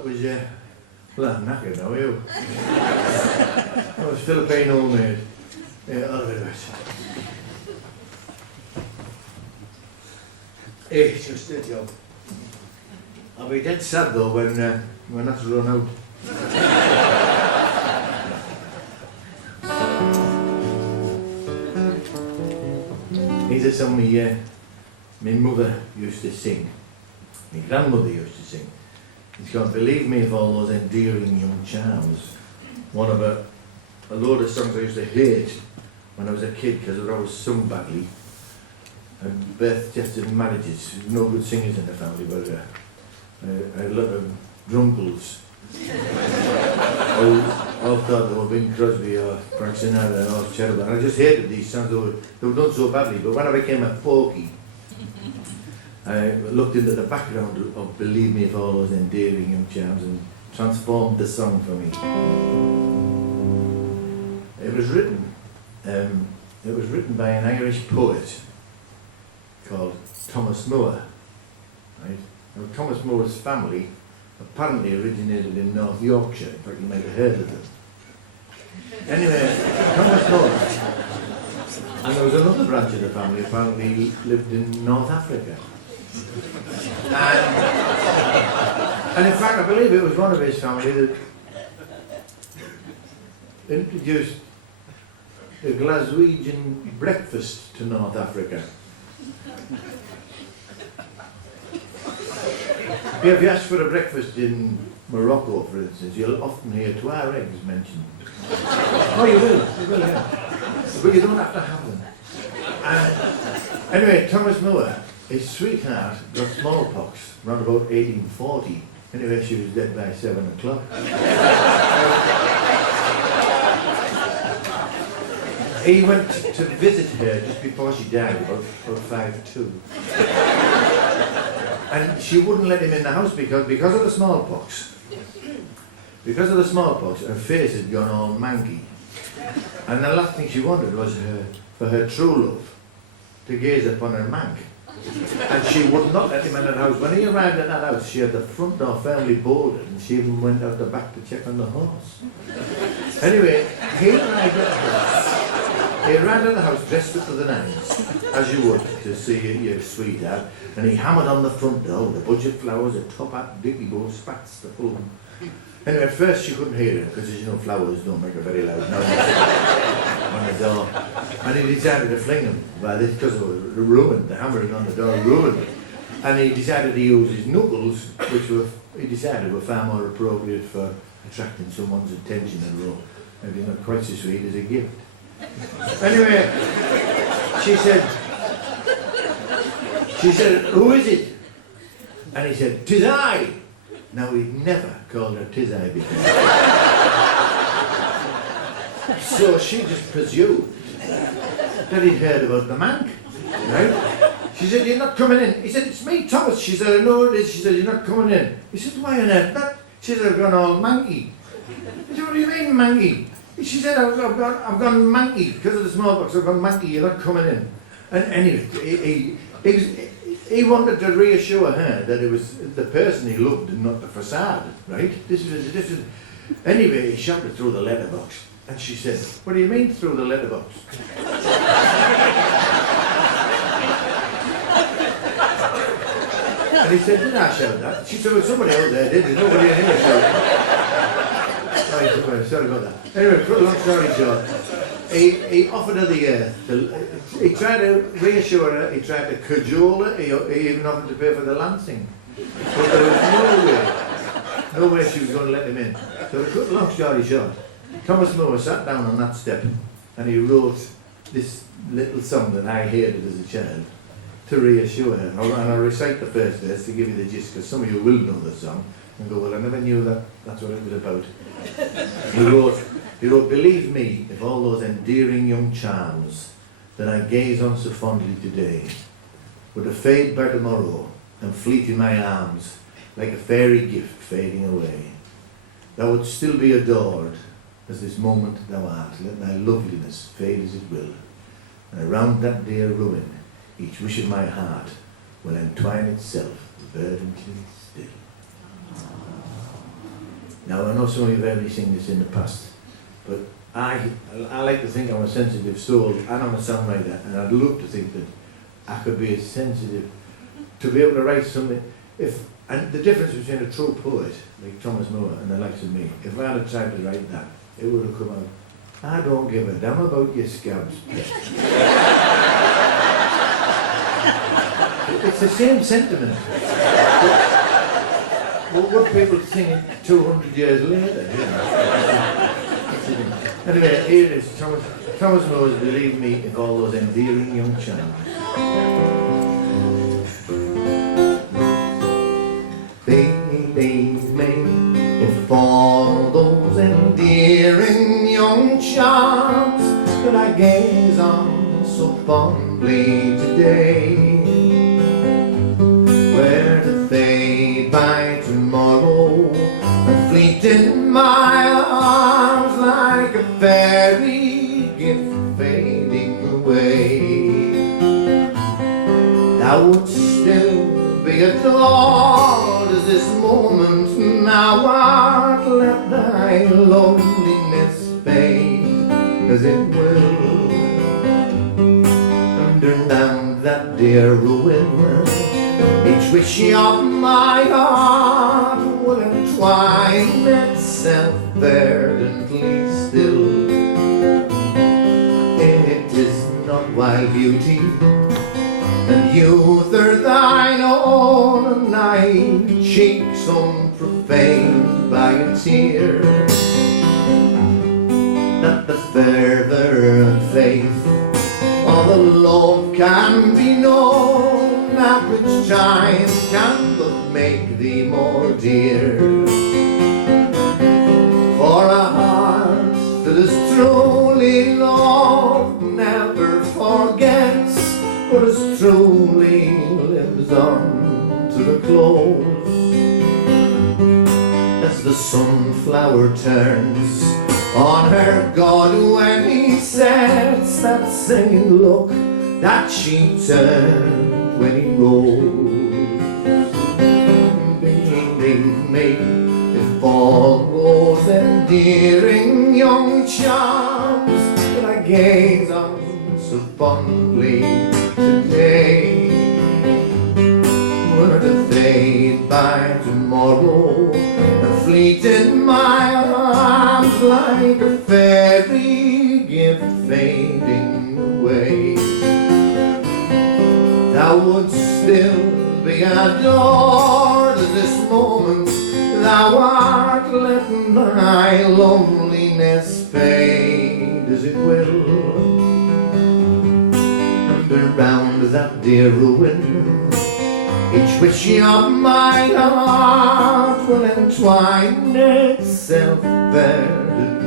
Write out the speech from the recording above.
that was, well, I'm knackered now, you. That was Philippine homemade. Yeah, I'll have a bit of it. It's just a job. I'll be dead sad though when that's run out. Here's a song my mother used to sing. My grandmother used to sing. It's called Believe Me of All Those Endearing Young Charms. One of a load of songs I used to hate when I was a kid because they were always sung badly. And birth, deaths and marriages. No good singers in the family, but a lot of drunkles. all thought they were Vin Crosby or Frank Sinatra and all terrible. And I just hated these songs. They were done so badly. But when I became a folkie, I looked into the background of Believe Me of All Those Endearing Young Charms and transformed the song for me. It was written by an Irish poet called Thomas Moore. Right? Now, Thomas Moore's family apparently originated in North Yorkshire. In fact, you might have heard of them. Anyway, Thomas Moore, and there was another branch of the family apparently lived in North Africa. And in fact, I believe it was one of his family that introduced the Glaswegian breakfast to North Africa. If you ask for a breakfast in Morocco, for instance, you'll often hear Tuaregs mentioned. Oh, you will, yeah. But you don't have to have them. Anyway, Thomas Moore, his sweetheart got smallpox around about 1840. Anyway, she was dead by 7 o'clock. He went to visit her just before she died, about 5'2". And she wouldn't let him in the house because of the smallpox. Because of the smallpox, her face had gone all manky. And the last thing she wanted was for her true love to gaze upon her mank. And she would not let him in the house. When he arrived at that house, she had the front door firmly bolted and she even went out the back to check on the horse. Anyway, he arrived at the house dressed up to the nines, as you would to see your sweetheart, and he hammered on the front door with a bunch of flowers, a top hat, dicky bow, spats, the full. Anyway, at first she couldn't hear it because, as you know, flowers don't make a very loud noise on the door. And he decided to fling them because it was ruined, the hammering on the door ruined. And he decided to use his knuckles, which he decided were far more appropriate for attracting someone's attention and maybe not quite so sweet as a gift. Anyway, she said, "Who is it?" And he said, "'Tis I." Now, he'd never called her "'tis I" before. So she just presumed that he'd heard about the mank, right? She said, "You're not coming in." He said, "It's me, Thomas." She said, "I know it is." She said, "You're not coming in." He said, "Why on earth not?" She said, "I've gone all manky." He said, "What do you mean manky?" She said, I've gone manky because of the smallpox. I've gone manky. You're not coming in." And anyway, he wanted to reassure her that it was the person he loved and not the facade, right? This is. Anyway, he shouted through the letterbox, and she said, "What do you mean through the letterbox?" And he said, "Did I shout that?" She said, "Well, somebody out there did. There's nobody in here shouting." Sorry about that. Anyway, cut a long story short, he offered her the earth. He tried to reassure her, he tried to cajole her, he even offered to pay for the lancing. But there was no way she was going to let him in. So to cut a long story short, Thomas Moore sat down on that step and he wrote this little song that I hated as a child to reassure her. And I'll recite the first verse to give you the gist, because some of you will know the song and go, "Well, I never knew that's what it was about." He wrote, "Believe me, if all those endearing young charms that I gaze on so fondly today were to fade by tomorrow and fleet in my arms like a fairy gift fading away, thou would still be adored as this moment thou art. Let thy loveliness fade as it will, and around that dear ruin each wish of my heart will entwine itself verdantly still." Now I know some of you have heard me sing this in the past, but I like to think I'm a sensitive soul and I'm a songwriter, and I'd love to think that I could be as sensitive to be able to write something. And the difference between a true poet like Thomas Moore and the likes of me, if I had tried to write that, it would have come out, I don't give a damn about your scabs. It's the same sentiment. But what people sing 200 years later, you know. Anyway, here is Thomas Moore's Believe Me If All Those Endearing Young Charms. Believe me if all those endearing young charms that I gaze on so fondly today were to fade by tomorrow and fleet in my arms like a fairy gift fading away, thou would still be adored as this moment now art. Let thy loneliness fade as it will, underneath that dear ruin each wish of my heart will entwine itself verdantly still. It is not wild beauty and youth are thine own, and thy cheeks unprofaned by a tear, that the fervour and faith of the love can be known, at which time can but make thee more dear. For a heart that is truly loved never forgets, but as truly lives on to the close, as the sunflower turns on her God when he sets, that same look that she turned when he rose. Believe me if all those endearing young charms that I gaze on so fondly today were to fade by tomorrow and fleet in my arms like a fairy gift fading away, thou would still be adored as this moment thou art. Letting thy loneliness fade as it will, and around that dear ruin each wish of my heart will entwine itself verdantly